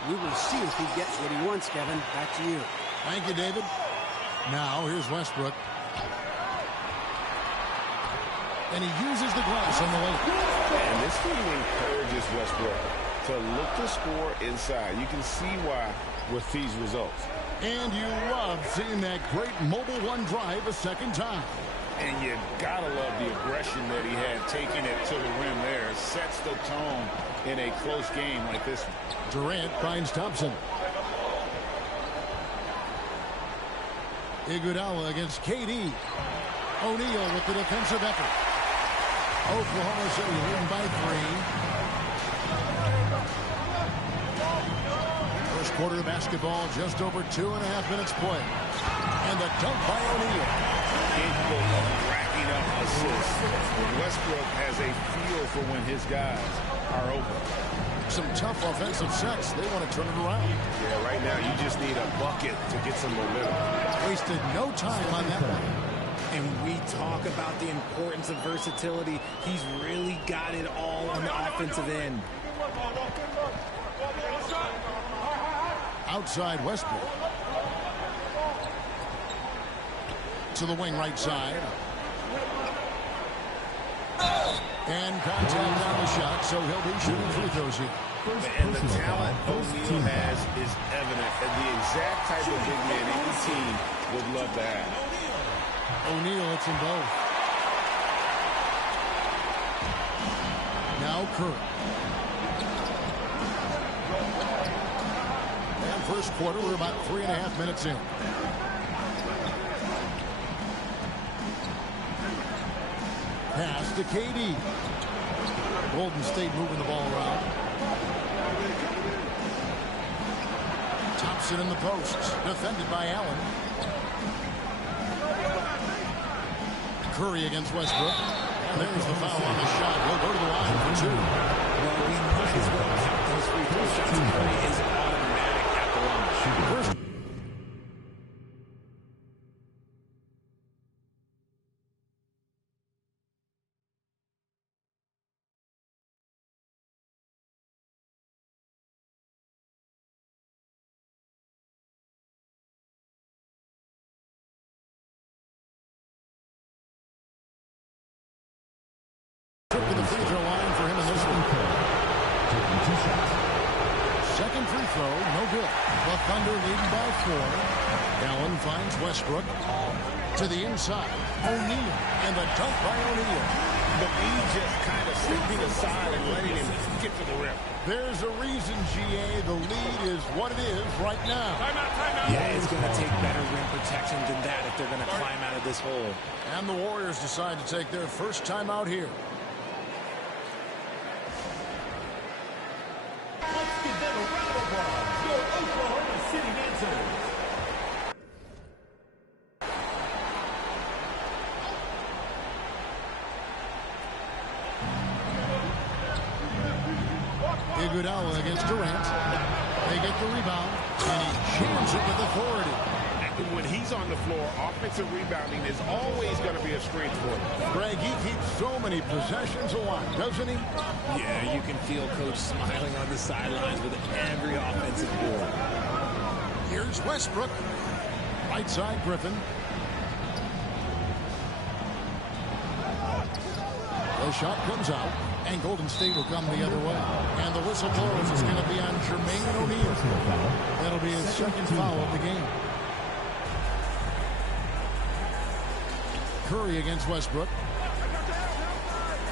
We will see if he gets what he wants, Kevin. Back to you. Thank you, David. Now, here's Westbrook. And he uses the glass on the layup. And this really encourages Westbrook to look to score inside. You can see why with these results. And you love seeing that great mobile one drive a second time. And you gotta love the aggression that he had taking it to the rim there. It sets the tone in a close game like this one. Durant finds Thompson. Iguodala against KD. O'Neal with the defensive effort. Oklahoma City leading by 3. First quarter of basketball, just over 2.5 minutes played. And the dunk by O'Neal. Capable of racking up assists. Westbrook has a feel for when his guys are open. Some tough offensive sets. They want to turn it around. Yeah, right now you just need a bucket to get some momentum. Wasted no time on that one. And we talk about the importance of versatility. He's really got it all on the offensive end. Outside Westbrook. To the wing right side. And contact on the shot, so he'll be shooting free throws here. And the talent O'Neal has is evident, and the exact type of big man any team would love to have. O'Neal hits them both. Now Curry. And first quarter, we're about 3.5 minutes in. Pass to KD. Golden State moving the ball around. Thompson in the post. Defended by Allen. Curry against Westbrook. And there's the foul on the shot. He'll go to the line for 2. Well, we might as well count those free throw shots. Curry is automatic at the line. First. To the free throw line for him in this one. Second free throw, no good. The Thunder leading by 4. Allen finds Westbrook. To the inside, O'Neal, and the dunk by O'Neal. The lead just kind of stepping aside and letting him get to the rim. There's a reason, GA, the lead is what it is right now. Timeout. Yeah, it's going to take better rim protection than that if they're going to climb out of this hole. And the Warriors decide to take their first time out here. Let's give them a round of applause. Your Oklahoma City dancers. Iguodala against Durant. They get the rebound, and he jams it with authority. And when he's on the floor, offensive rebounding is always going to be a strength for him. Greg, he keeps so many possessions alive, doesn't he? Yeah, you can feel Coach smiling on the sidelines with every offensive board. Here's Westbrook. Right side, Griffin. The shot comes out, and Golden State will come the other way. And the whistle blows. It's going to be on Jermaine O'Neal. That'll be his second foul of the game. Curry against Westbrook.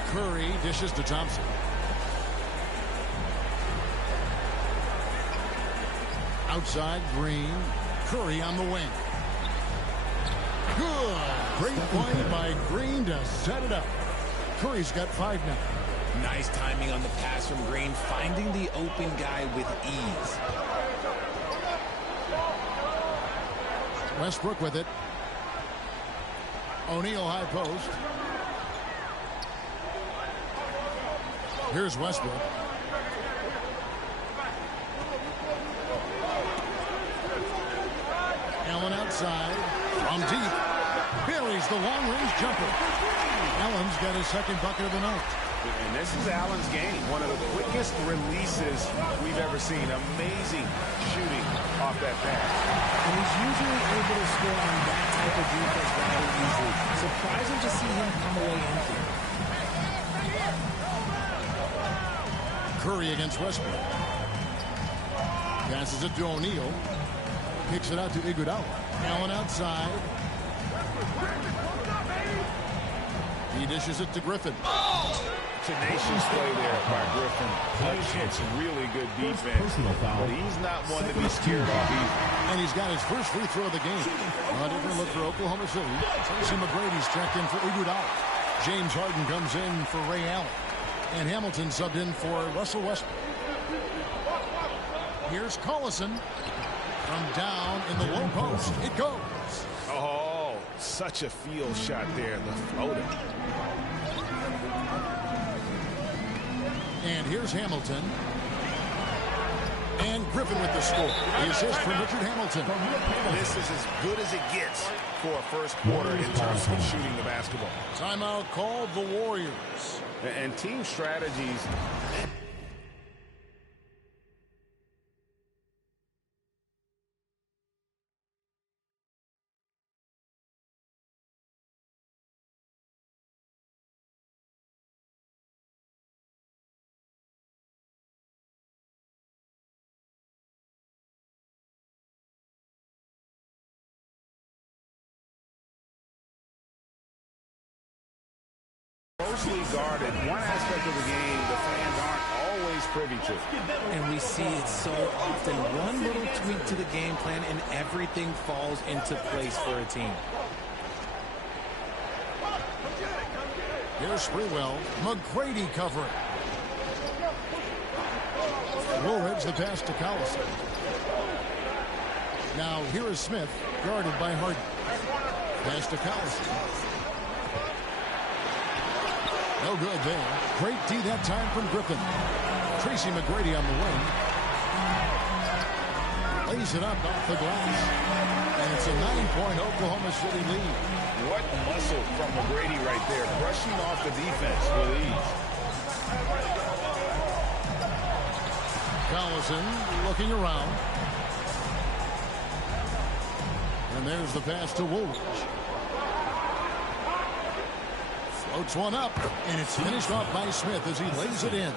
Curry dishes to Thompson. Outside, Green. Curry on the wing. Good. Great play by Green to set it up. Curry's got 5 now. Nice timing on the pass from Green, finding the open guy with ease. Westbrook with it. O'Neal high post. Here's Westbrook. Allen outside. From deep. Buries the long-range jumper. Allen's got his second bucket of the night. And this is Allen's game. One of the quickest releases we've ever seen. Amazing shooting off that pass. And he's usually able to score on that type of defense rather easily. Surprising to see him come away empty. Curry against Westbrook. Passes it to O'Neal. Kicks it out to Iguodala. Allen outside. He dishes it to Griffin. Tenacious play there by Griffin. It's really good defense, but he's not one to be scared of either. And he's got his first free throw of the game. A different look for Oklahoma City. Tracy McGrady's checked in for Iguodala. James Harden comes in for Ray Allen. And Hamilton subbed in for Russell Westbrook. Here's Collison from down in the low post. It goes. Oh, such a field shot there, the floater. And here's Hamilton. And Griffin with the score. The assist from Richard Hamilton. This is as good as it gets for a first quarter in terms of shooting the basketball. Timeout called the Warriors. And team strategies. Closely guarded. One aspect of the game the fans aren't always privy to. And we see it so often. One little tweak to the game plan and everything falls into place for a team. Here's Sprewell. McGrady covering. Woolridge the pass to Collison. Now here is Smith, guarded by Harden. Pass to Collison. No good there. Great D that time from Griffin. Tracy McGrady on the wing. Lays it up off the glass. And it's a 9-point Oklahoma City lead. What muscle from McGrady right there. Brushing off the defense with ease. Collison looking around. And there's the pass to Woolridge. Floats one up, and it's finished off by Smith as he lays it in.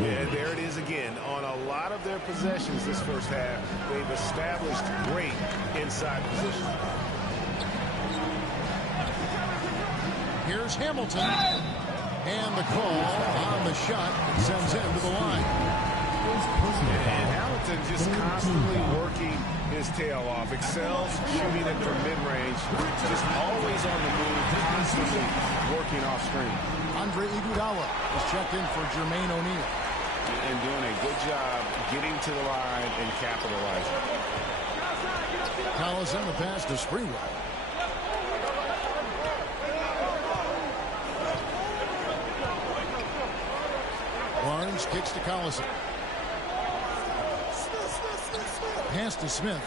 Yeah, there it is again. On a lot of their possessions this first half, they've established great inside position. Here's Hamilton. And the call on the shot that sends him to the line. And Hamilton just constantly working his tail off. Excels shooting it from mid-range. Just always on the move, constantly working off screen. Andre Iguodala is checked in for Jermaine O'Neal. And doing a good job getting to the line and capitalizing. Collison the pass to Sprewell. Barnes kicks to Collison. Pass to Smith.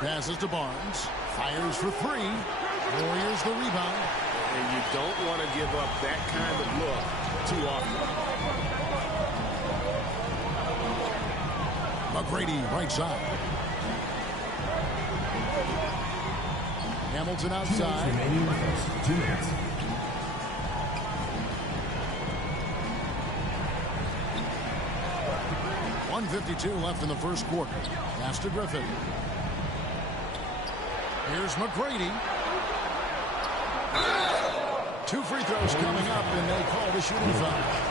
Passes to Barnes. Fires for three. Warriors the rebound. And you don't want to give up that kind of look too often. McGrady right side. Hamilton outside. 2 minutes. .152 left in the first quarter. Pass to Griffin. Here's McGrady. 2 free throws coming up, and they call the shooting foul.